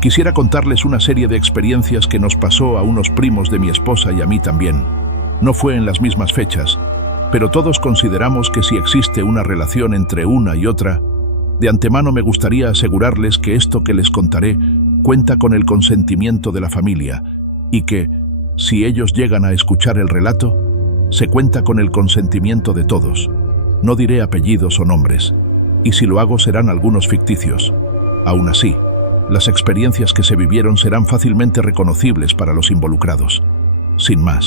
Quisiera contarles una serie de experiencias que nos pasó a unos primos de mi esposa y a mí también. No fue en las mismas fechas, pero todos consideramos que si existe una relación entre una y otra, de antemano me gustaría asegurarles que esto que les contaré cuenta con el consentimiento de la familia y que, si ellos llegan a escuchar el relato, se cuenta con el consentimiento de todos. No diré apellidos o nombres, y si lo hago serán algunos ficticios. Aún así, las experiencias que se vivieron serán fácilmente reconocibles para los involucrados. Sin más,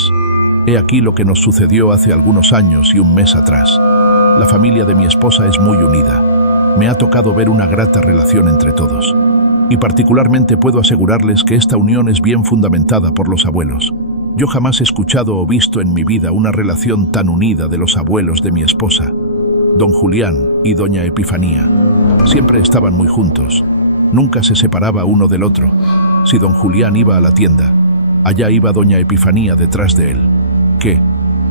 he aquí lo que nos sucedió hace algunos años y un mes atrás. La familia de mi esposa es muy unida. Me ha tocado ver una grata relación entre todos. Y particularmente puedo asegurarles que esta unión es bien fundamentada por los abuelos. Yo jamás he escuchado o visto en mi vida una relación tan unida de los abuelos de mi esposa. Don Julián y doña Epifanía siempre estaban muy juntos. Nunca se separaba uno del otro. Si don Julián iba a la tienda, allá iba doña Epifanía detrás de él. ¿Qué?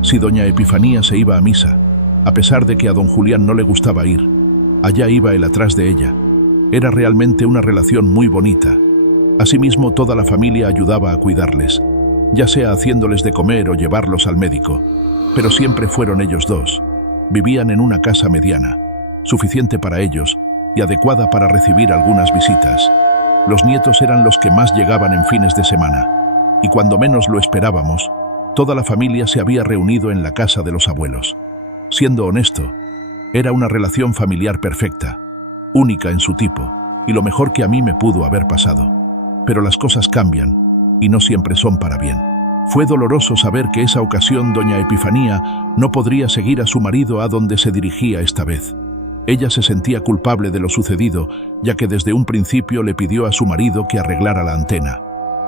Si doña Epifanía se iba a misa, a pesar de que a don Julián no le gustaba ir, allá iba él atrás de ella. Era realmente una relación muy bonita. Asimismo, toda la familia ayudaba a cuidarles, ya sea haciéndoles de comer o llevarlos al médico. Pero siempre fueron ellos dos. Vivían en una casa mediana, suficiente para ellos y adecuada para recibir algunas visitas. Los nietos eran los que más llegaban en fines de semana, y cuando menos lo esperábamos, toda la familia se había reunido en la casa de los abuelos. Siendo honesto, era una relación familiar perfecta, única en su tipo, y lo mejor que a mí me pudo haber pasado. Pero las cosas cambian, y no siempre son para bien. Fue doloroso saber que esa ocasión doña Epifanía no podría seguir a su marido a donde se dirigía esta vez. Ella se sentía culpable de lo sucedido, ya que desde un principio le pidió a su marido que arreglara la antena.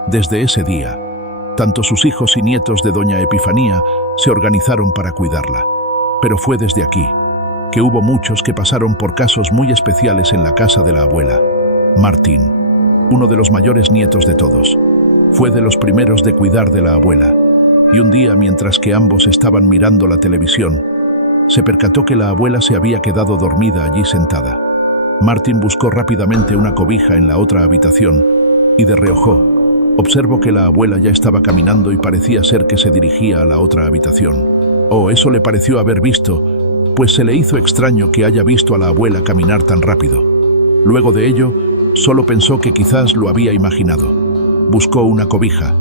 Desde ese día, tanto sus hijos y nietos de doña Epifanía se organizaron para cuidarla. Pero fue desde aquí que hubo muchos que pasaron por casos muy especiales en la casa de la abuela. Martín, uno de los mayores nietos de todos, fue de los primeros de cuidar de la abuela, y un día, mientras que ambos estaban mirando la televisión, se percató que la abuela se había quedado dormida allí sentada. Martín buscó rápidamente una cobija en la otra habitación y de reojo observó que la abuela ya estaba caminando y parecía ser que se dirigía a la otra habitación. Eso le pareció haber visto, pues se le hizo extraño que haya visto a la abuela caminar tan rápido. Luego de ello, solo pensó que quizás lo había imaginado. Buscó una cobija,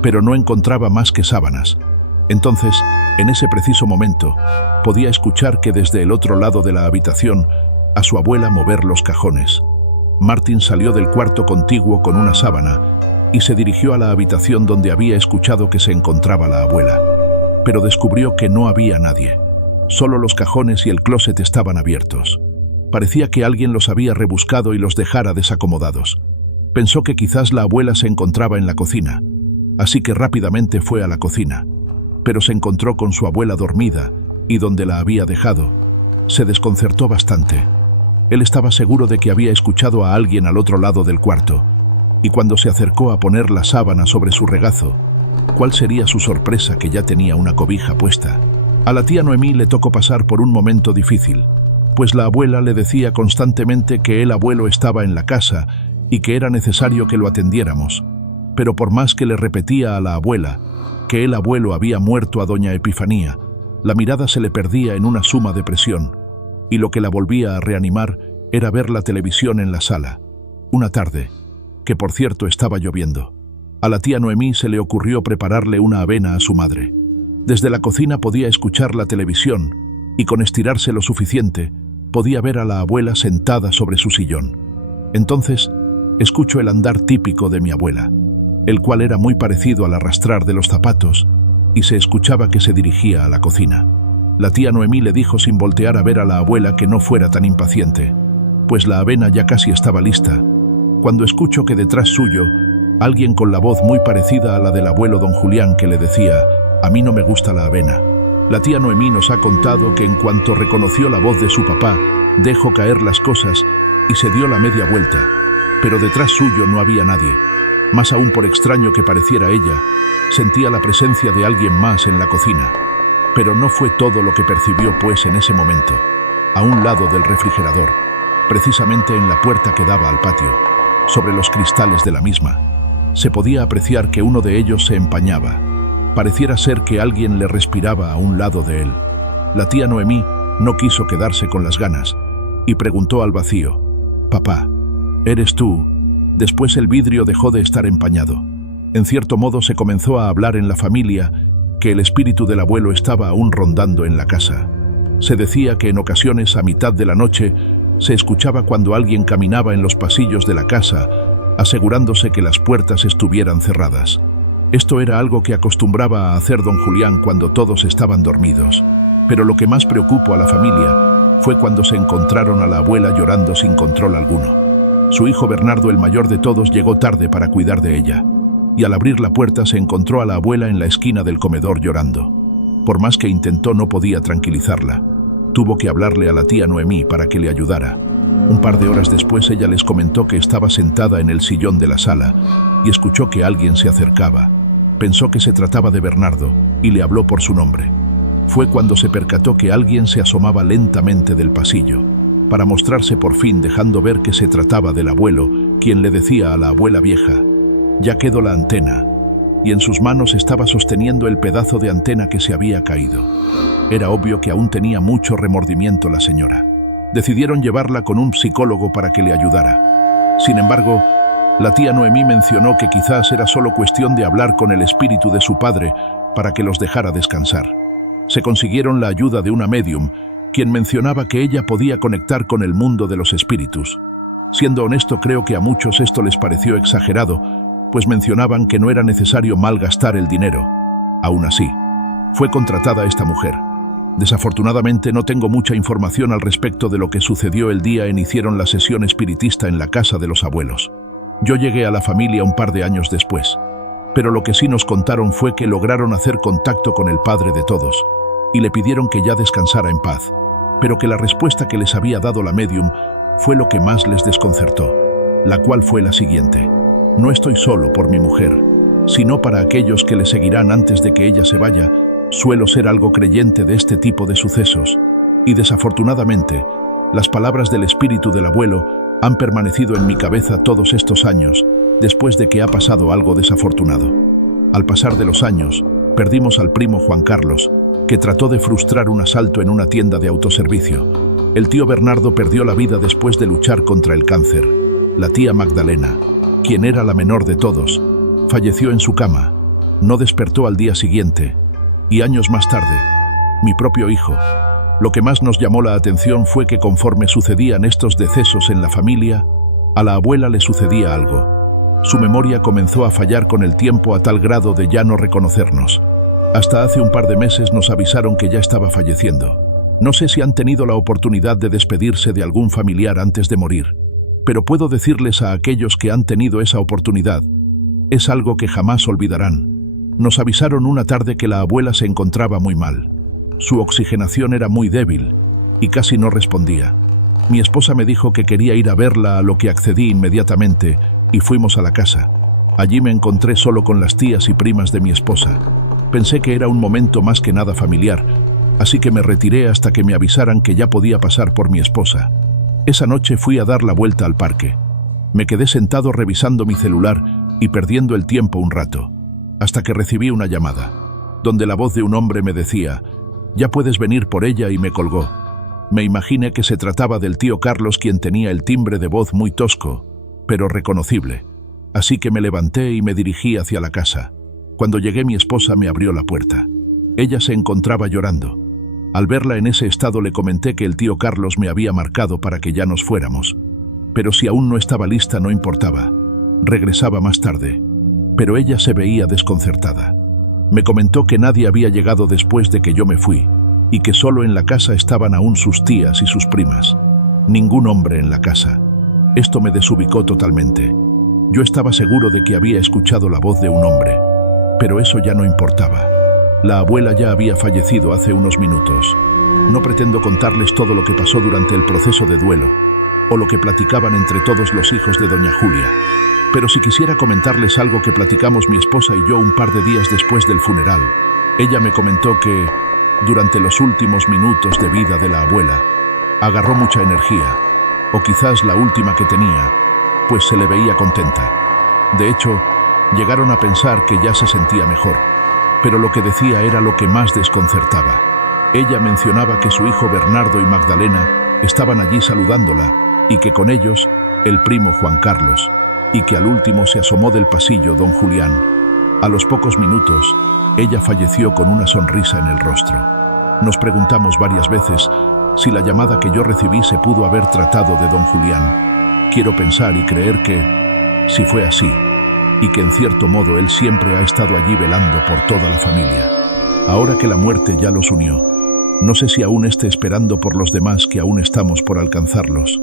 pero no encontraba más que sábanas. Entonces, en ese preciso momento, podía escuchar que desde el otro lado de la habitación a su abuela mover los cajones. Martín salió del cuarto contiguo con una sábana y se dirigió a la habitación donde había escuchado que se encontraba la abuela. Pero descubrió que no había nadie. Solo los cajones y el closet estaban abiertos. Parecía que alguien los había rebuscado y los dejara desacomodados. Pensó que quizás la abuela se encontraba en la cocina, así que rápidamente fue a la cocina. Pero se encontró con su abuela dormida y donde la había dejado, se desconcertó bastante. Él estaba seguro de que había escuchado a alguien al otro lado del cuarto, y cuando se acercó a poner la sábana sobre su regazo, ¿cuál sería su sorpresa que ya tenía una cobija puesta? A la tía Noemí le tocó pasar por un momento difícil, pues la abuela le decía constantemente que el abuelo estaba en la casa y que era necesario que lo atendiéramos. Pero por más que le repetía a la abuela que el abuelo había muerto a doña Epifanía, la mirada se le perdía en una suma depresión, y lo que la volvía a reanimar era ver la televisión en la sala. Una tarde, que por cierto estaba lloviendo, a la tía Noemí se le ocurrió prepararle una avena a su madre. Desde la cocina podía escuchar la televisión, y con estirarse lo suficiente, podía ver a la abuela sentada sobre su sillón. Entonces, escucho el andar típico de mi abuela, el cual era muy parecido al arrastrar de los zapatos, y se escuchaba que se dirigía a la cocina. La tía Noemí le dijo sin voltear a ver a la abuela que no fuera tan impaciente, pues la avena ya casi estaba lista, cuando escucho que detrás suyo, alguien con la voz muy parecida a la del abuelo don Julián que le decía: «A mí no me gusta la avena». La tía Noemí nos ha contado que en cuanto reconoció la voz de su papá, dejó caer las cosas y se dio la media vuelta, pero detrás suyo no había nadie. Más aún, por extraño que pareciera ella, sentía la presencia de alguien más en la cocina. Pero no fue todo lo que percibió, pues en ese momento, a un lado del refrigerador, precisamente en la puerta que daba al patio, Sobre los cristales de la misma, se podía apreciar que uno de ellos se empañaba. Pareciera ser que alguien le respiraba a un lado de él. La tía Noemí no quiso quedarse con las ganas y preguntó al vacío: «Papá, ¿eres tú?». Después el vidrio dejó de estar empañado. En cierto modo se comenzó a hablar en la familia que el espíritu del abuelo estaba aún rondando en la casa. Se decía que en ocasiones, a mitad de la noche, se escuchaba cuando alguien caminaba en los pasillos de la casa, asegurándose que las puertas estuvieran cerradas. Esto era algo que acostumbraba a hacer don Julián cuando todos estaban dormidos. Pero lo que más preocupó a la familia fue cuando se encontraron a la abuela llorando sin control alguno. Su hijo Bernardo, el mayor de todos, llegó tarde para cuidar de ella, y al abrir la puerta se encontró a la abuela en la esquina del comedor llorando. Por más que intentó, no podía tranquilizarla. Tuvo que hablarle a la tía Noemí para que le ayudara. Un par de horas después ella les comentó que estaba sentada en el sillón de la sala y escuchó que alguien se acercaba. Pensó que se trataba de Bernardo y le habló por su nombre. Fue cuando se percató que alguien se asomaba lentamente del pasillo, para mostrarse por fin, dejando ver que se trataba del abuelo, quien le decía a la abuela vieja: «Ya quedó la antena», y en sus manos estaba sosteniendo el pedazo de antena que se había caído. Era obvio que aún tenía mucho remordimiento la señora. Decidieron llevarla con un psicólogo para que le ayudara. Sin embargo, la tía Noemí mencionó que quizás era solo cuestión de hablar con el espíritu de su padre para que los dejara descansar. Se consiguieron la ayuda de una médium, quien mencionaba que ella podía conectar con el mundo de los espíritus. Siendo honesto, creo que a muchos esto les pareció exagerado, pues mencionaban que no era necesario malgastar el dinero. Aún así, fue contratada esta mujer. Desafortunadamente no tengo mucha información al respecto de lo que sucedió el día en hicieron la sesión espiritista en la casa de los abuelos. Yo llegué a la familia un par de años después, pero lo que sí nos contaron fue que lograron hacer contacto con el padre de todos y le pidieron que ya descansara en paz, pero que la respuesta que les había dado la médium fue lo que más les desconcertó, la cual fue la siguiente: «No estoy solo por mi mujer, sino para aquellos que le seguirán antes de que ella se vaya. Suelo ser algo creyente de este tipo de sucesos, y desafortunadamente, las palabras del espíritu del abuelo han permanecido en mi cabeza todos estos años, después de que ha pasado algo desafortunado. Al pasar de los años, perdimos al primo Juan Carlos, que trató de frustrar un asalto en una tienda de autoservicio. El tío Bernardo perdió la vida después de luchar contra el cáncer. La tía Magdalena, quien era la menor de todos, falleció en su cama. No despertó al día siguiente. Y años más tarde, mi propio hijo. Lo que más nos llamó la atención fue que conforme sucedían estos decesos en la familia, a la abuela le sucedía algo. Su memoria comenzó a fallar con el tiempo a tal grado de ya no reconocernos. Hasta hace un par de meses nos avisaron que ya estaba falleciendo. No sé si han tenido la oportunidad de despedirse de algún familiar antes de morir, pero puedo decirles a aquellos que han tenido esa oportunidad, es algo que jamás olvidarán. Nos avisaron una tarde que la abuela se encontraba muy mal. Su oxigenación era muy débil y casi no respondía. Mi esposa me dijo que quería ir a verla, a lo que accedí inmediatamente y fuimos a la casa. Allí me encontré solo con las tías y primas de mi esposa. Pensé que era un momento más que nada familiar, así que me retiré hasta que me avisaran que ya podía pasar por mi esposa. Esa noche fui a dar la vuelta al parque. Me quedé sentado revisando mi celular y perdiendo el tiempo un rato, hasta que recibí una llamada, donde la voz de un hombre me decía: «Ya puedes venir por ella», y me colgó. Me imaginé que se trataba del tío Carlos, quien tenía el timbre de voz muy tosco, pero reconocible. Así que me levanté y me dirigí hacia la casa. Cuando llegué, mi esposa me abrió la puerta. Ella se encontraba llorando. Al verla en ese estado le comenté que el tío Carlos me había marcado para que ya nos fuéramos. Pero si aún no estaba lista no importaba. Regresaba más tarde. Pero ella se veía desconcertada. Me comentó que nadie había llegado después de que yo me fui, y que solo en la casa estaban aún sus tías y sus primas. Ningún hombre en la casa. Esto me desubicó totalmente. Yo estaba seguro de que había escuchado la voz de un hombre, pero eso ya no importaba. La abuela ya había fallecido hace unos minutos. No pretendo contarles todo lo que pasó durante el proceso de duelo, o lo que platicaban entre todos los hijos de doña Julia. Pero sí quisiera comentarles algo que platicamos mi esposa y yo un par de días después del funeral. Ella me comentó que, durante los últimos minutos de vida de la abuela, agarró mucha energía, o quizás la última que tenía, pues se le veía contenta. De hecho, llegaron a pensar que ya se sentía mejor, pero lo que decía era lo que más desconcertaba. Ella mencionaba que su hijo Bernardo y Magdalena estaban allí saludándola y que con ellos el primo Juan Carlos, y que al último se asomó del pasillo don Julián. A los pocos minutos, ella falleció con una sonrisa en el rostro. Nos preguntamos varias veces si la llamada que yo recibí se pudo haber tratado de don Julián. Quiero pensar y creer que, si fue así, y que en cierto modo él siempre ha estado allí velando por toda la familia. Ahora que la muerte ya los unió, no sé si aún esté esperando por los demás que aún estamos por alcanzarlos.